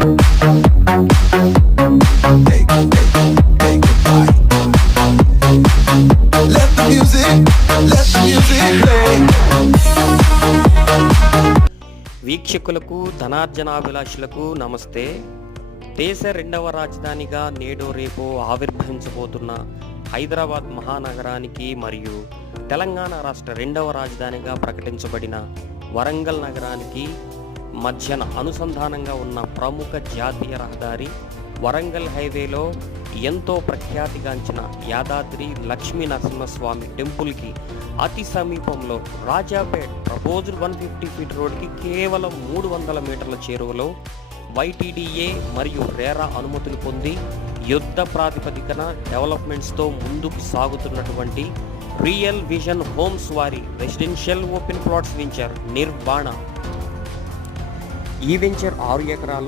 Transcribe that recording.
వీక్షకులకు ధనార్జనాభిలాషులకు నమస్తే. దేశ రెండవ రాజధానిగా నేడు రేపు ఆవిర్భవించబోతున్న హైదరాబాద్ మహానగరానికి మరియు తెలంగాణ రాష్ట్ర రెండవ రాజధానిగా ప్రకటించబడిన వరంగల్ నగరానికి మధ్యన అనుసంధానంగా ఉన్న ప్రముఖ జాతీయ రహదారి వరంగల్ హైవేలో ఎంతో ప్రఖ్యాతిగాంచిన యాదాద్రి లక్ష్మీ నరసింహస్వామి టెంపుల్కి అతి సమీపంలో రాజాపేట్ ప్రపోజ్డ్ 150 ఫీట్ రోడ్కి కేవలం 300 మీటర్ల చేరువలో YTDA మరియు రేరా అనుమతులు పొంది యుద్ధ ప్రాతిపదికన డెవలప్మెంట్స్తో ముందుకు సాగుతున్నటువంటి రియల్ విజన్ హోమ్స్ వారి రెసిడెన్షియల్ ఓపెన్ ప్లాట్స్ వెంచర్ నిర్వాణ. ఈ వెంచర్ 6 ఎకరాల్లో